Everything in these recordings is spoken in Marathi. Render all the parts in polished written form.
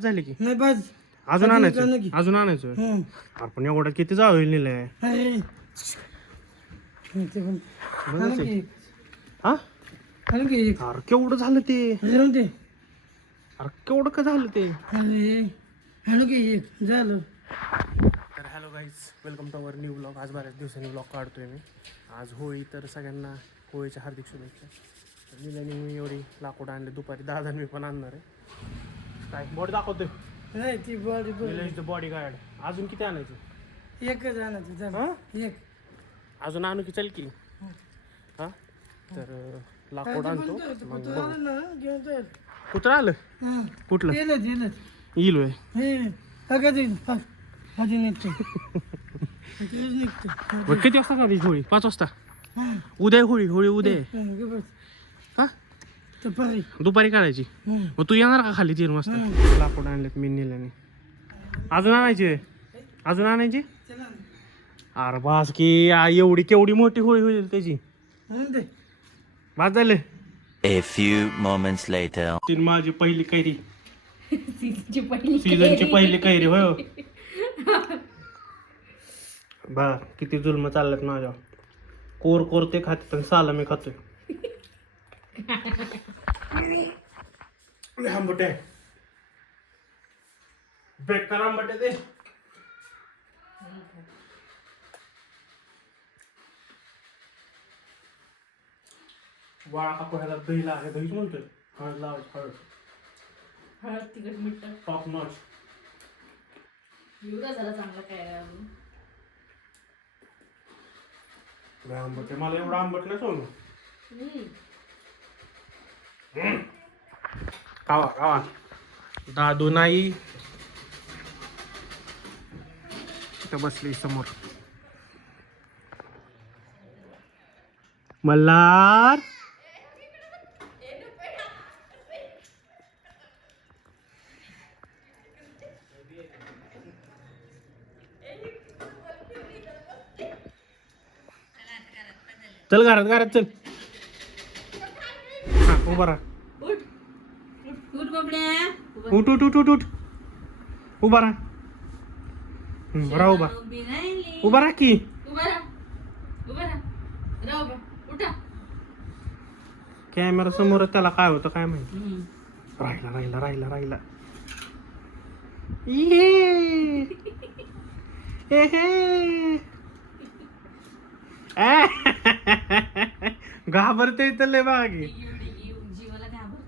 झाली की नाही बाज अजून आणू आणायचं की? अजून आणायचं हं. आपण एवढं किती जावं नेलंय अरे ते पण आणू की एक. हा आणू की एक. अरे केवढं झालं ते राहून दे. अरे केवढं का झालं ते अरे आणू की एक झालं. तर hello guys welcome to our new vlog. आज बऱ्याच दिवसांनी ब्लॉग काढतोय मी. आज होळी तर सगळ्यांना होळीच्या हार्दिक शुभेच्छा. तर निल्याने मी एवढी लाकूड आणले दुपारी दादा मी पण आणणार आहे. काय बॉडी दाखवतोय नाही ती बॉडी निलेश बॉडी गार्ड. अजून किती आणायचं एकच आणायचं झालं. हा एक अजून आणू की चल की हा तर लाकूड आणतो मग बघू. आलं ना घेऊन जाईल. कुठं आलं हं. कुठलं येलच येईल होय हे अगं जाईल अजून निघतो तेच निघतो. मग किती वाजता काढली होळी 5 वाजता हं. उद्या आहे होळी उद्या आहे हं, गं बस. हा तर पारी. दुपारी काढायची हं. मग तू येणार का खाली 3 वाजता लाकूड आणलेत मी नेल्याने. अजून आणायची अजून आणायची चला ना. अरे बास की एवढी केवढी मोठी होळी होईल त्याची आणून दे. बास झालं. A few moments later. तीन माझी पहिली कैरी सीझनची सीझनची पहिली कैरी होय हो. बा किती जुल्म चालल्यात माझ्या कोर कोर ते खाते पण साला मी खातोय. आंबट आहे बेकार आंबट आहे ते. वाळा कापू ह्याला दही लागेल दहीच म्हणतोय हळद लावायची हळद हळद तिखट मीठ टॉप नॉच. एवढा झाला चांगला काय अजून. आंबट आहे मला एवढं आंबट नाही सोडून कावा कावा दादू नाही इथं बसली समोर. मल्हार चल घरात घरात चल. हा उभा राहा उठ उठ बबड्या उठ उठ उठ उठ उठ उभा राहा. राहा उभा उभी राहिली. उभा राहा की उभा राहा उभा राहा राहा उभा उठा. कॅमेरा समोर त्याला काय होतं काय माहिती. राहिला राहिला राहिला राहिला ये घाबरते इथं लय बागी. जीवाला घाबरतो.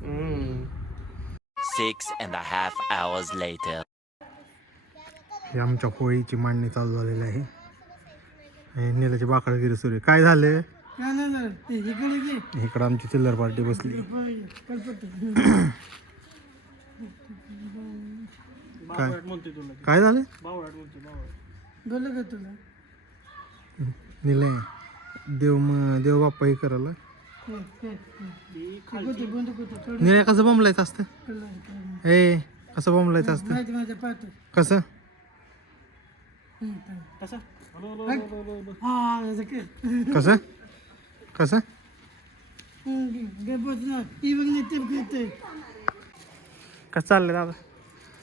6.5 hours later. हे आमच्या होळीची मांडणी चालू झालेली आहे. हे नीलाची बाकडगिरी सुरू आहे. काय झालं काय नाही झालं. हे इकडे घे. इकडं आमची चिल्लर पार्टी बसली. काय झालं बोललं का तुला निलय देव बाप्पा हे करायला निलय कसं बोंबलायचं असतं ए कसं बोंबलायचं असतं माहिती माझ्या पाहतो कसं हा कसं कसं कसं चाललंय दादा.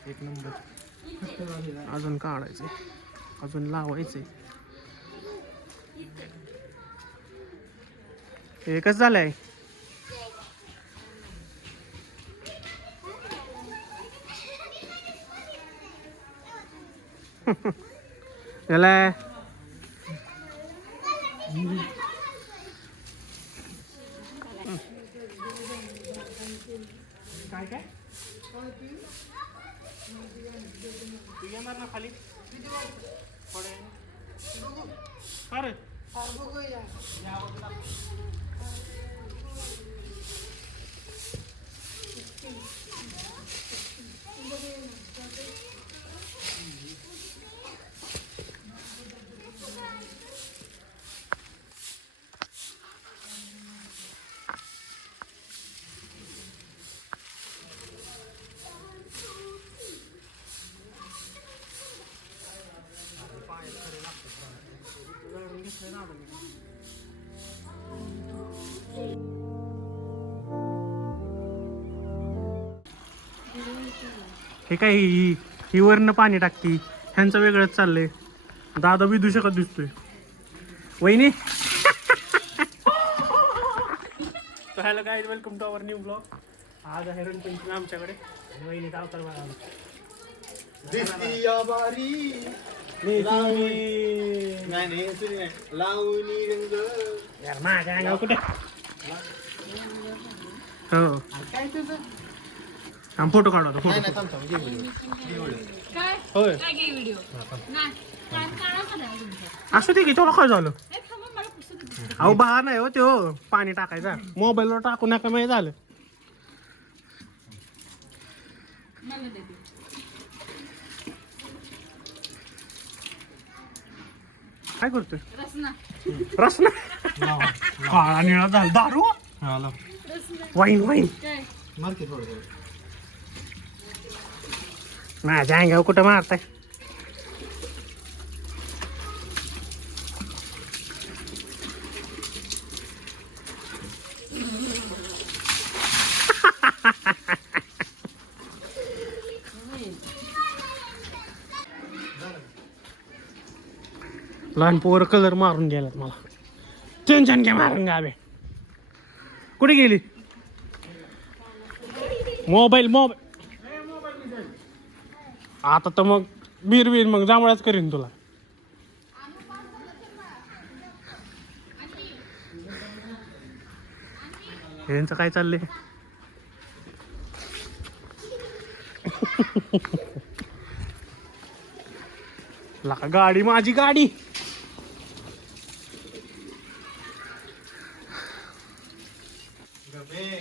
एक नंबर. अजून काढायचंय अजून लावायचंय. हे कसं झालंय त्याला काय काय तू येणार ना खाली अरे हे काय ही वरनं पाणी टाकती, ह्यांचं वेगळंच चाललंय. दादा विदू शकत दिसतोय. वहिनी hello guys, welcome to our new vlog. आज आहे रणपंचमी आमच्याकडे आणि वहिनीचा अवतार बघा. यार माझ्या अंगावर कुठे हो आम फोटो काढू आता फोटो. काय होय काय घे व्हिडिओ नाही काय काढायचं नाही तुमचं. असू दे की तुला काय झालं. हे थांबा मला पुस्तक दे. अहो बाहेर नाही हो त्यो पाणी टाकायचा मोबाईलवर टाकू नका माहिती झालं. मला दे ते. काय करतोय रसना रसना काळा निळा झाला दारू वाईन वाईन काय माझ्या अंगावर कुठं मारताय. लहान पोरं कलर मारून गेलात मला. टेन्शन घ्या मारून गावे. कुठे गेली मोबाईल आता तर मग बीर मग जांभळाच करीन तुला. यांचं काय चाललंय. लका गाडी माझी गाडी.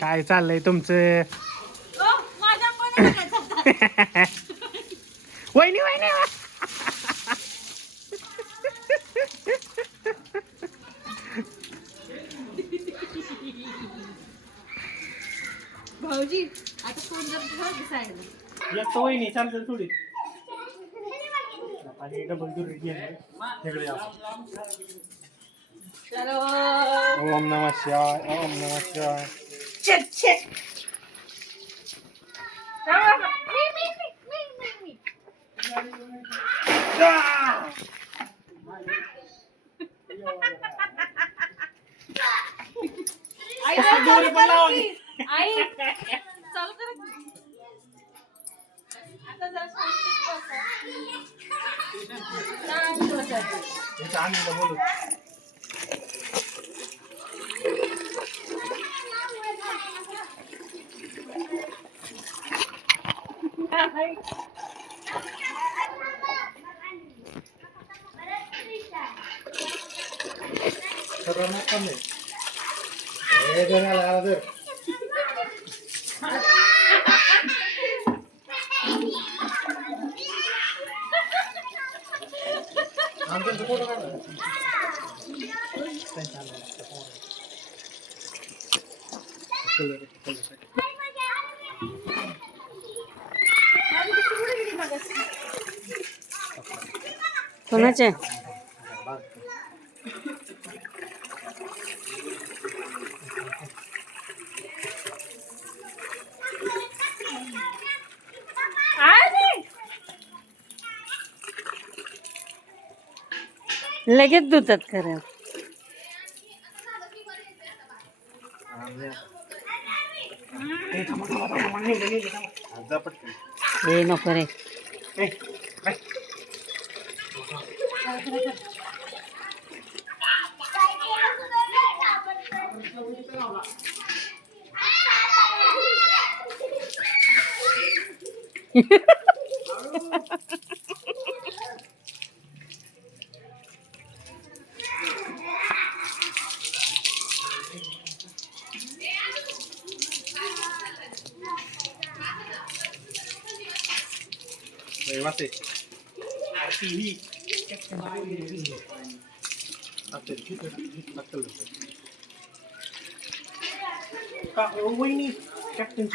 काय चाललंय तुमचं. ओ माझ्या कोणी बघायचं. वहिनी वहिनी भाऊजी आता फोन जर ठेव साईडला. एक तर वहिनी चालतं थोडी आणि डबल दुर्री चलो ओम नमः शिवाय ओम नमः शिवाय. आई चालू करा की. आई चालू करा की. आता जरा शांत बसा. बोलू कोणाचे लगेच धुतात खरं. हे नको रे. वहिनी कॅप्टन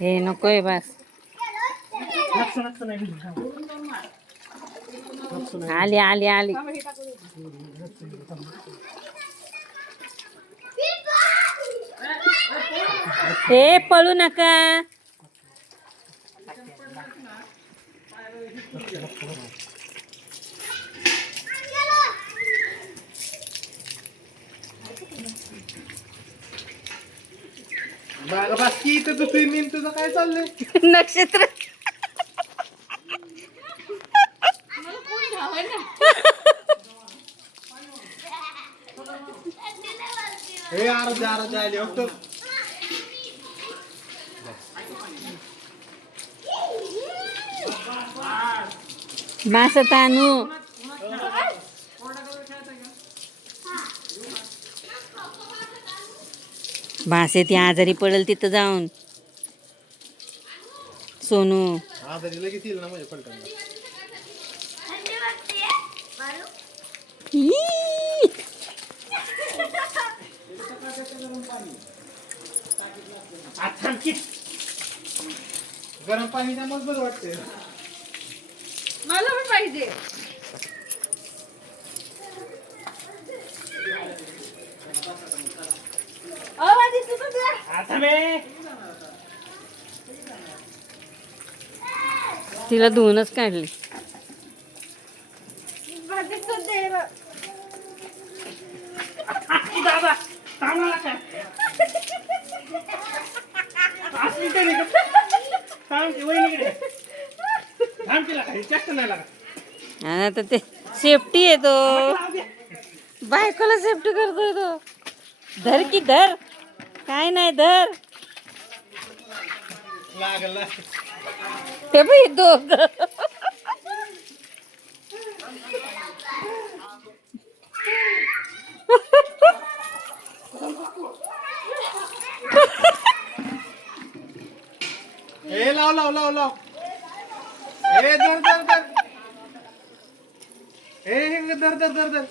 हे नकोय बस. आली आली आली. हे पळू नका. बाकी इथं तू स्विमिंग तुझं काय चाललंय? नक्षत्र मला कोण घ्यावं ना. हे अर्धा आली फक्त. मास तानू भासे ती आजारी पडेल तिथं जाऊन सोनू आजारी लगेच येईल ना म्हणजे पलटायला. ई! गरम पाणी त्यामुळे बरं वाटतंय. मला पण पाहिजे. माझी सुद्धा द्या. तिला धुवूनच काढली. माझी सुद्धा द्या. दादा थांबला का? असली तरी का? थांब की वहिनीकडे. थांब तिला काही चेष्ट नाही लागत. आणि आता ते सेफ्टी आहे तो बायकोला सेफ्टी करतोय तो. धर की धर काय नाही धर लागल हे बाई दोघ हे लाव हे दर हे दर